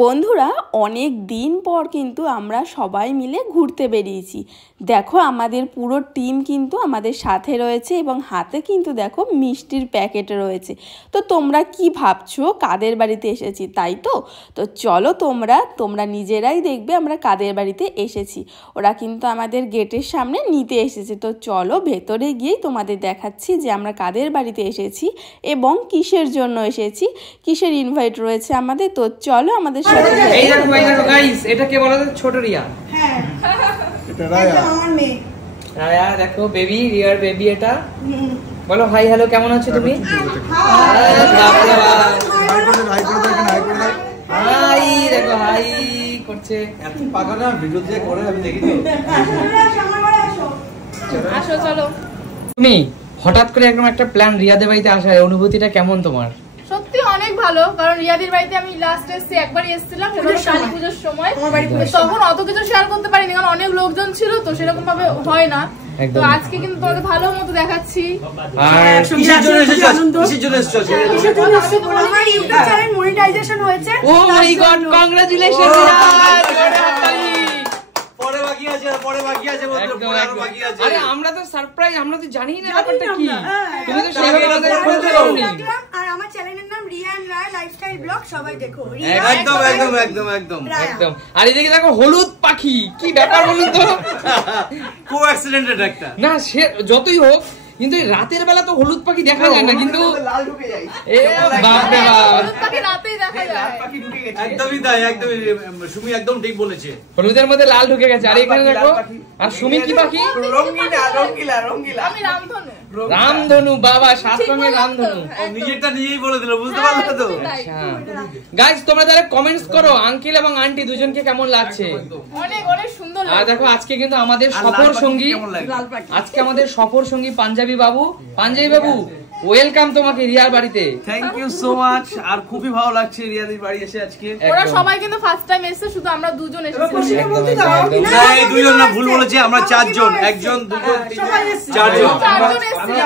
বন্ধুরা অনেক দিন পর কিন্তু আমরা সবাই মিলে ঘুরতে বেরিয়েছি। দেখো আমাদের পুরো টিম কিন্তু আমাদের সাথে রয়েছে এবং হাতে কিন্তু দেখো মিষ্টির প্যাকেট রয়েছে। তো তোমরা কি ভাবছো কাদের বাড়িতে এসেছি, তাই তো? তো চলো তোমরা নিজেরাই দেখবে আমরা কাদের বাড়িতে এসেছি। ওরা কিন্তু আমাদের গেটের সামনে নিতে এসেছে। তো চলো ভেতরে গিয়েই তোমাদের দেখাচ্ছি যে আমরা কাদের বাড়িতে এসেছি এবং কিসের জন্য এসেছি, কিসের ইনভাইট রয়েছে আমাদের। তো চলো আমাদের সাথে। এই দেখো গাইস, এটা কে বলো তো? ছোট রিয়া। হ্যাঁ এটা রায়া, আমার মেয়ে রায়া। দেখো বেবি, রিয়ার বেবি এটা। বলো হাই হ্যালো, কেমন আছো তুমি? হাই দেখো, হাই করছে। এত পাগল না, ভিডিও যে করে আমি দেখি তো। আসো চলো। তুমি হঠাৎ করে একদম একটা প্ল্যান রিয়াদের বাড়িতে আসার অনুভূতিটা কেমন তোমার? সত্যি অনেক ভালো, কারণ রিয়াদের বাড়িতে আমি লাস্ট এসেছি, একবারই এসেছিলাম, সেটা হলো কালী পূজার সময়। তখন অত কিছু শেয়ার করতে পারিনি কারণ অনেক লোকজন ছিল, তো সেরকম ভাবে হয় না। তো আজকে কিন্তু তোমাদের ভালো মতো দেখাচ্ছি। আর কিসের জন্য এসেছো? কিসের জন্য এসেছো? আমার ইউটিউব চ্যানেল মনিটাইজেশন হয়েছে। ও মাই গড, কংগ্রাচুলেশন রিয়া। আরে আমরা তো সারপ্রাইজ, আমরা তো জানি না ব্যাপারটা কি। তুমি তো সেইভাবে আমাদের বলতে পারোনি। আর আমার চ্যানেলের নাম Riya and Roy lifestyle blog, সবাই দেখো। একদম একদম একদম একদম একদম। আর এদিকে দেখো হলুদ পাখি, কি ব্যাপার বলুন তো? কো অ্যাক্সিডেন্টেড একটা না, সে যতই হোক কিন্তু রাতের বেলা তো হলুদ পাখি দেখা যায় না, কিন্তু লাল ঢুকে যায়। এ বাপ রে বাপ, হলুদ পাখি রাতেই দেখা যায়। একদমই তাই, একদমই সুমি একদম ঠিক বলেছে। হলুদের মধ্যে লাল ঢুকে গেছে। আর এখানে দেখো, আর সুমি কি পাখি? রঙ্গিলা। আমি রামধনু। রামধনু, বাবা, 7 রঙের রামধনু। নিজেরটা নিজেই বলে দিল, বুঝতে পারলে তো? আচ্ছা গাইস, তোমরা তাহলে কমেন্টস করো আঙ্কেল এবং আন্টি দুজনকে কেমন লাগছে। অনেক অনেক সুন্দর। আর দেখো আজকে কিন্তু আমাদের সফর সঙ্গী, আজকে আমাদের সফর সঙ্গী পাঞ্জাবি বাবু। পাঞ্জাবি বাবু, ওয়েলকাম তোমাকে রিয়ার বাড়িতে। Thank you so much. আর খুবই ভালো লাগছে রিয়াদের বাড়ি এসে আজকে। ওরা সবাই কিন্তু ফার্স্ট টাইম এসেছে, শুধু আমরা দুজন এসেছি। না, এই দুজন না, ভুল বলেছে, আমরা 4 জন। একজন, দুজন, 4 জন।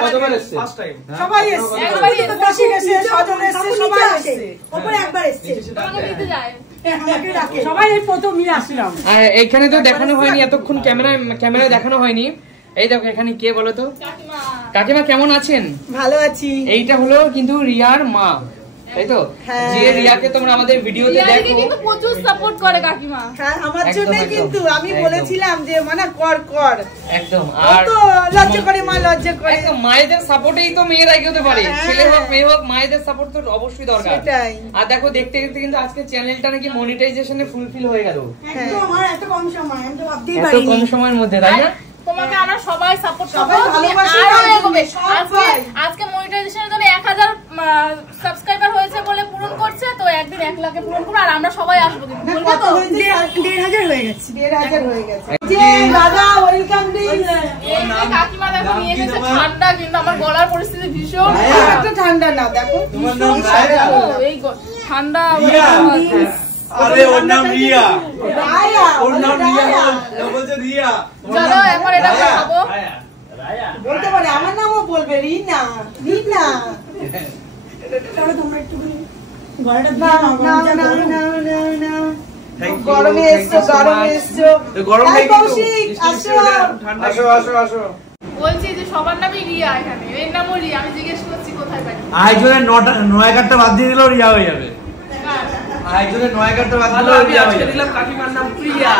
কতবার এসেছে? ফার্স্ট টাইম সবাই এসেছে, একবারই এসেছে। কাশি গেছে, সজন এসেছে, সবাই এসেছে। ওপরে একবার এসেছে। আমাকে নিতে যায়। আমাকে ডাকে। সবাই এই প্রথমই আসলাম। আর এখানে তো দেখানো হয়নি এতক্ষণ, ক্যামেরায় দেখানো হয়নি। এই দেখো এখানে কে বলো তো? কাকিমা। কাকিমা কেমন আছেন? ভালো আছি। এইটা হলো কিন্তু রিয়ার মা, তাই তো? যে রিয়াকে তোমরা আমাদের ভিডিওতে রিয়াকে দেখো, কিন্তু প্রচুর সাপোর্ট করে কাকিমা। হ্যাঁ, আমার জন্য একদম, কিন্তু আমি একদম। বলেছিলাম যে মানে কর একদম। ও আর তো লজ্জা করে, মা লজ্জা করে। একদম, মায়েদের সাপোর্টেই তো মেয়েরা এগোতে পারে। হ্যাঁ। ছেলে হোক মেয়ে হোক, মায়েদের সাপোর্ট তো অবশ্যই দরকার। সেটাই। আর দেখো দেখতে দেখতে কিন্তু আজকে চ্যানেলটা নাকি মনিটাইজেশনে ফুলফিল হয়ে গেল। একদম, আমার এত কম সময়, আমি তো ভাবতেই এত পারিনি। কম সময়ের মধ্যে, তাই না? তোমাকে আমরা সবাই সাপোর্ট করব, সবাই ভালোবাসি, আজকে মনিটাইজেশনের জন্য 1000 সাবস্ক্রাইবার হয়েছে বলে পূরণ করছে, তো একদিন 1 লাখে পূরণ করব। আর আমরা সবাই আসবো, কিন্তু বলবো তো 1,500 হয়ে গেছে। 1,500 হয়ে গেছে। যে দাদা ওয়েলকাম দিন। এই যে কাকিমা দেখো নিয়ে এসেছে ঠান্ডা, কিন্তু আমার গলার পরিস্থিতি ভীষণ এত ঠান্ডা না, দেখো তোমার নাম রায়া? এই ঠান্ডা। আরে ওর নাম রিয়া। রায়া, ওর নাম রিয়া বলছে রিয়া। চলো এখন এটা খাবো। বলতে পারে, আমার নামও বলবে রিনা। চলো তোমরা একটু গলাটা না গরমে এসছো, গরমে কৌশিক আসো। ঠান্ডা। আসো। বলছি যে সবার নামই রিয়া, এখানে এর নামও রিয়া। আমি জিজ্ঞেস করছি কোথায় বাড়ি। আইজনের 9-11টা বাদ দিয়ে দিলেও রিয়া হয়ে যাবে। আইজনের 9-11টা বাদ দিলেও রিয়া হয়ে যাবে। দিলাম কাকিমার নাম প্রিয়া।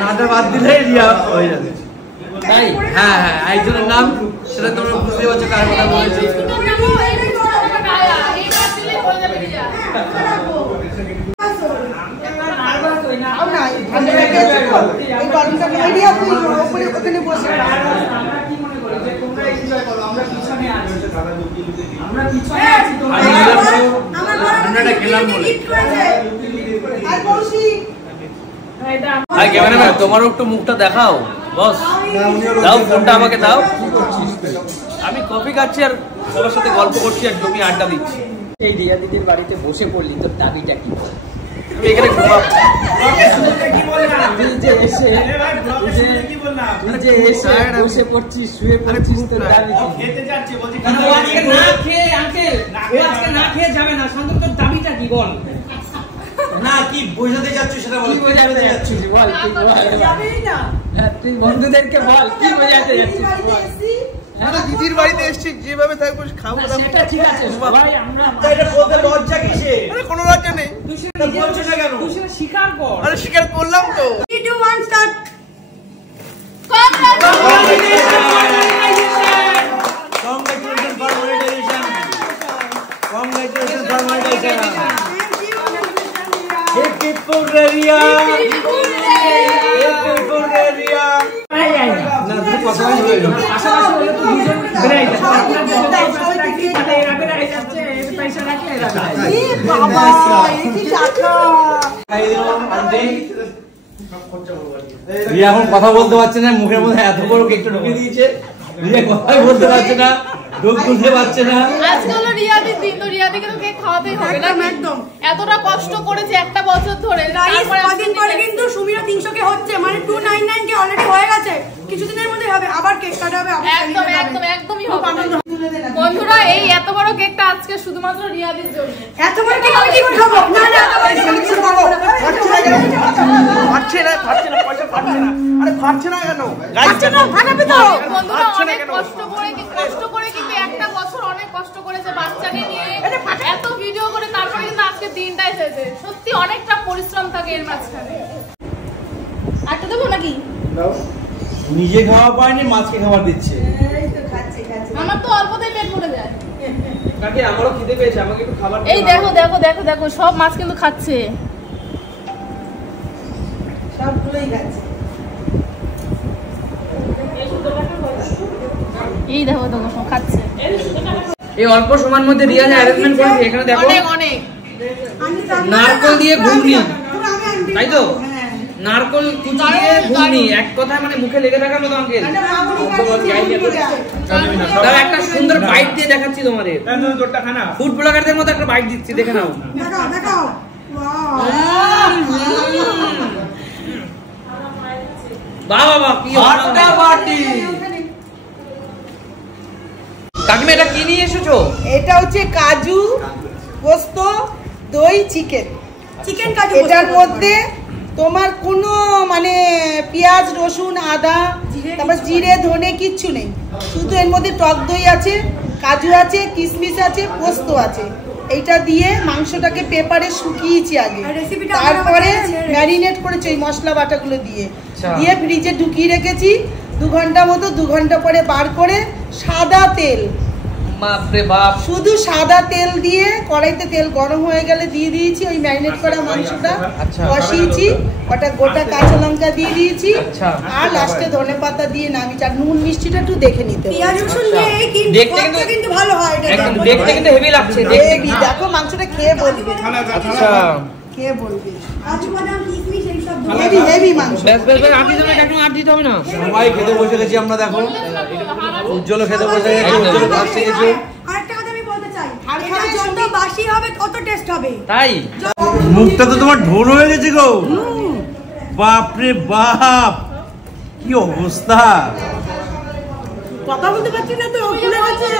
9টা বাদ দিলেই রিয়া হয়ে যাবে। তাই? হ্যাঁ, আইজনের নাম সেটা তোমরা বুঝতে পারছো কার কথা বলছি। আমরা খেলাম বলে। ক্যামেরাম্যান, তোমারও একটু মুখটা দেখাও বস। দাও ফোনটা আমাকে দাও। আমি কফি খাচ্ছি আর সবার সাথে গল্প করছি আর জমি আড্ডা দিচ্ছি। এই রিয়া দিদির বাড়িতে বসে পড়লি, তোর দাবিটা কি? তুমি এখানে ঘুমাও। বসে পড়ছিস শুয়ে পড়ছিস তো খেতে যাচ্ছে বলছি আজকে না খেয়ে আঙ্কেল ও আজকে না খেয়ে যাবে না। শান্ত তোর দাবিটা কি বল? না কি বোঝাতে যাচ্ছিস সেটা বল। কি বোঝাতে যাচ্ছিস বল? যাবেই না। তুই বন্ধুদেরকে বল কি বোঝাতে যাচ্ছিস বল। আমরা দিদির বাড়িতে এসেছি, যেভাবে থাকবো খাবো দাবো। সেটা ঠিক আছে ভাই, আমরা এটা বলতে লজ্জা কিসে? আরে কোনো লজ্জা নেই। তুই সেটা বলছিস না কেন? তুই সেটা স্বীকার কর। আরে স্বীকার করলাম তো। 3, 2, 1 start. Congratulations for monetization. Hip hip hooray Riya. Hip hip hooray Riya. না তুই কথা বলছিস না। পাশাপাশি হলে তো দুজন বেরাই যাচ্ছে। আপনারা দুজন রাখি পাতে বেরাই যাচ্ছে। এই পয়সা রাখলে এ বাবা, এই কি টাকা। খাই দিও আন্টি। রিয়া এখন কথা বলতে পারছে না, মুখের মধ্যে এত বড় কেকটা ঢুকে দিয়েছে। রিয়া কথাই বলতে পারছে না, ঢোক তুলতে পারছে না। আজকে হলো রিয়াদির দিন, তো রিয়াদিকে তো কেক খাওয়াতেই হবে না। একদম। এতটা কষ্ট করেছে একটা বছর ধরে, তারপরে কদিন পরে কিন্তু সুমিরও 300 কে হচ্ছে, মানে 299 কে অলরেডি হয়ে গেছে। কিছুদিনের মধ্যে হবে, আবার কেক কাটা হবে, আবার একদম একদম একদমই হবে। বন্ধুরা এই এত বড় কেকটা আজকে শুধুমাত্র রিয়াদির জন্য। এত বড় কেক আমি কি করে খাবো? না না, কিছু খাবো। ফাটছে না পয়সা ফাটছে না। আরে ফাটছে না কেন? আচ্ছা না, ফাটাবে তো। বন্ধুরা অনেক কষ্ট করে কিন্তু একটা বছর অনেক কষ্ট করেছে বাচ্চাকে নিয়ে, এত ভিডিও করে, তারপরে কিন্তু আজকে দিনটা এসেছে। সত্যি অনেকটা পরিশ্রম থাকে এর মাঝখানে। আটটা দেবো নাকি? নিজে খাওয়া পায়নি, মাছকে খাবার দিচ্ছে। এই তো খাচ্ছে। আমার তো অল্পতেই পেট ভরে যায়। কাকে আমারও খিদে পেয়েছে, আমাকে একটু খাবার এই দেখো সব মাছ কিন্তু খাচ্ছে। সবগুলোই খাচ্ছে। এই দেখো সব খাচ্ছে। এই অল্প সময়ের মধ্যে রিয়া যে অ্যারেঞ্জমেন্ট করেছে এখানে দেখো অনেক নারকল দিয়ে ঘুগনি, তাই তো? নারকল কুচি দিয়ে ঘুগনি, এক কথায় মানে মুখে লেগে থাকার মতো আঙ্কেল। তার একটা সুন্দর বাইট দিয়ে দেখাচ্ছি তোমাদের। ফুড ব্লগারদের মতো একটা বাইট দিচ্ছি, দেখে নাও। দেখাও। বাহ কি ফাটাফাটি। কাকিমা এটা কি নিয়ে এসেছো? এটা হচ্ছে কাজু, পোস্ত, দই, চিকেন কাজু। এটার মধ্যে তোমার কোনো মানে পেঁয়াজ, রসুন, আদা, তারপর জিরে, ধনে কিচ্ছু নেই। শুধু এর মধ্যে টক দই আছে, কাজু আছে, কিশমিশ আছে, পোস্ত আছে। এইটা দিয়ে মাংসটাকে পেপারে শুকিয়েছি আগে, তারপরে ম্যারিনেট করেছি ওই মশলা বাটাগুলো দিয়ে ফ্রিজে ঢুকিয়ে রেখেছি 2 ঘন্টা মতো। 2 ঘন্টা পরে বার করে সাদা তেল, বাপরে বাপ, শুধু সাদা তেল দিয়ে কড়াইতে তেল গরম হয়ে গেলে দিয়ে দিয়েছি ওই ম্যারিনেট করা মাংসটা, কষিয়েছি। ওটা গোটা কাঁচা লঙ্কা দিয়ে দিয়েছি, আর লাস্টে ধনেপাতা দিয়ে নামিয়েছি। আর নুন মিষ্টিটা একটু দেখে নিতে হবে। পেঁয়াজ রসুন দিয়ে কিন্তু ভালো হয়। দেখতে কিন্তু হেভি লাগছে। দেখো মাংসটা খেয়ে বলবে, আচ্ছা খেয়ে বলবে। কাজু বাদাম কিশমিশ এই সব হেভি মাংস। বেশ আর দিতে হবে না। সবাই খেতে বসে গেছি আমরা, দেখো উজ্জ্বল খেতে বসে গেছে, উজ্জ্বল ভাত শিখেছে। আরেকটা কথা আমি বলতে চাই, এটা যত বাসি হবে তত টেস্ট হবে। তাই মুখটা তো তোমার ঢোল হয়ে গেছে গো। বাপরে বাপ, কি অবস্থা। কথা বলতে পারছি না তো, ভুলে গেছে।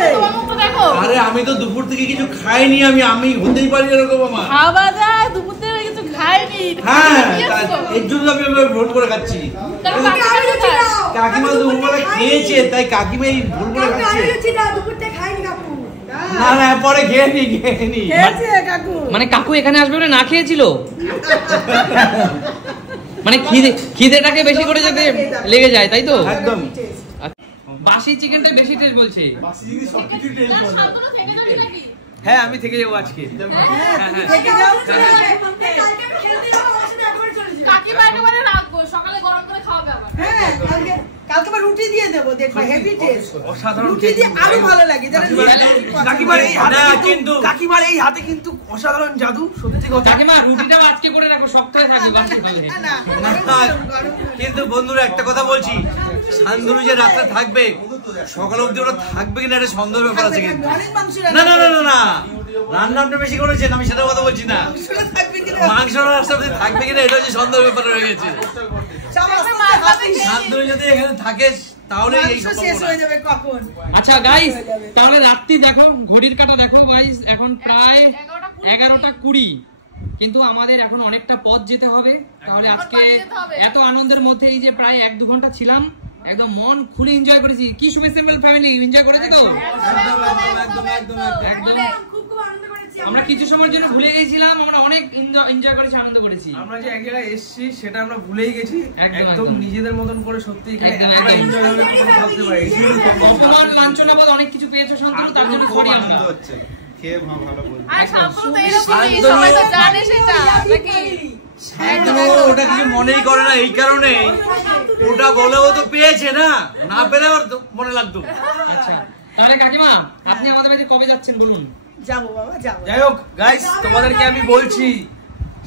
আরে আমি তো দুপুর থেকে কিছু খাইনি, আমি হতেই পারি এরকম। আমার খাওয়া যায়, দুপুর থেকে কিছু খাইনি। হ্যাঁ, এর জন্য আমি ভুল করে খাচ্ছি। কাকিমা দুপুরবেলা খেয়েছে, তাই কাকিমা এই ভুল করে খাচ্ছে। না পরে খেয়ে নি। মানে কাকু এখানে আসবে বলে না খেয়েছিল, মানে খিদেটাকে বেশি করে যাতে লেগে যায়, তাই তো? একদম। বাসি চিকেনটা বেশি টেস্ট বলছে। হ্যাঁ আমি থেকে যাবো আজকে। কাকিমা একেবারে রাখবো, সকালে গরম করে খাওয়াবে আবার। কালকে আবার রুটি দিয়ে দেবো, দেখবে হেভি টেস্ট। অসাধারণ রুটি দিয়ে আরো ভালো লাগে। কাকিমার এই হাতে কিন্তু অসাধারণ জাদু, সত্যি কথা। কাকিমা রুটিটা আজকে করে রাখো, শক্ত হয়ে থাকবে বাসি খাবে। কিন্তু বন্ধুরা একটা কথা বলছি, শান্তনু যে রাতে থাকবে সকাল অবধি ওরা থাকবে কিনা এটা সন্দেহ ব্যাপার আছে কিন্তু। না না না না না, রান্নাটা বেশি করেছেন, আমি সেটা কথা বলছি না। মাংস রাস্তাতে থাকবে কিনা এটা হচ্ছে সন্দেহ ব্যাপার রয়ে গেছে। শান্তনু যদি এখানে থাকে তাহলে এই শেষ হয়ে যাবে কখন। আচ্ছা গাইস, তাহলে রাত্রি দেখো, ঘড়ির কাঁটা দেখো গাইস, এখন প্রায় 11:20। কিন্তু আমাদের এখন অনেকটা পথ যেতে হবে। তাহলে আজকে এত আনন্দের মধ্যে এই যে প্রায় 1-2 ঘন্টা ছিলাম, একদম মন খুলে এনজয় করেছি। কি শুভেচ্ছা ফ্যামিলি, এনজয় করেছে তো? একদম আমরা কিছু সময়ের জন্য ভুলে গেছিলাম, আমরা অনেক এনজয় করেছি, আনন্দ করেছি। আমরা যে এক জায়গায় এসেছি সেটা আমরা ভুলেই গেছি, একদম নিজেদের মতন করে। সত্যি অপমান লাঞ্ছনাবাদ অনেক কিছু পেয়েছো শান্তনু, তার জন্য সরি। আমরা ওটা কিছু মনেই করে না, এই কারণে ওটা বলে ও তো পেয়েছে না, না পেলে ওর মনে লাগতো। আচ্ছা তাহলে কাকিমা, আপনি আমাদের বাড়িতে কবে যাচ্ছেন বলুন? যাবো বাবা, যাবো। যাই হোক গাইস, তোমাদেরকে আমি বলছি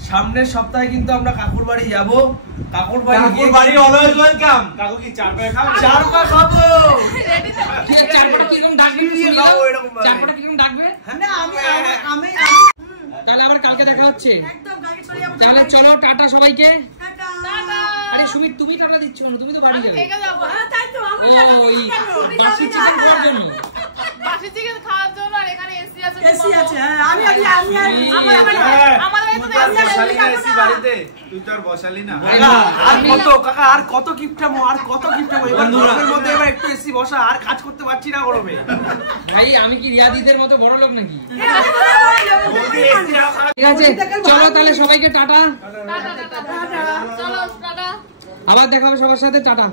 সামনের সপ্তাহে কিন্তু আমরা কাকুর বাড়ি যাবো। কাকুর বাড়ি অলওয়েজ ওয়েলকাম। কাকু কি চার পা খাবো? চারপাটা কিরকম ডাকবে? চারপাটা কিরকম ডাকবে? তাহলে আবার কালকে দেখা হচ্ছে। তাহলে চলো, টাটা সবাইকে। আরে সুমিত, তুমি টাটা দিচ্ছ না, তুমি তো বাড়ি যাবে। ওই বাসি চিকেন খাওয়ার জন্য, বাসি চিকেন খাওয়ার জন্য। আর এখানে এসি আছে, এসি আছে। আমি বাড়িতে তুই তো আর বসালি না। আর কত গিফটামো, আর কত গিফটামো। এবার গরমের মধ্যে এবার একটু এসি বসা, আর কাজ করতে পারছি না গরমে। ভাই আমি কি রিয়াদিদের মতো বড় লোক নাকি? ঠিক আছে চলো তাহলে সবাইকে টাটা। চলো টাটা। আবার দেখা হবে সবার সাথে, টাটা।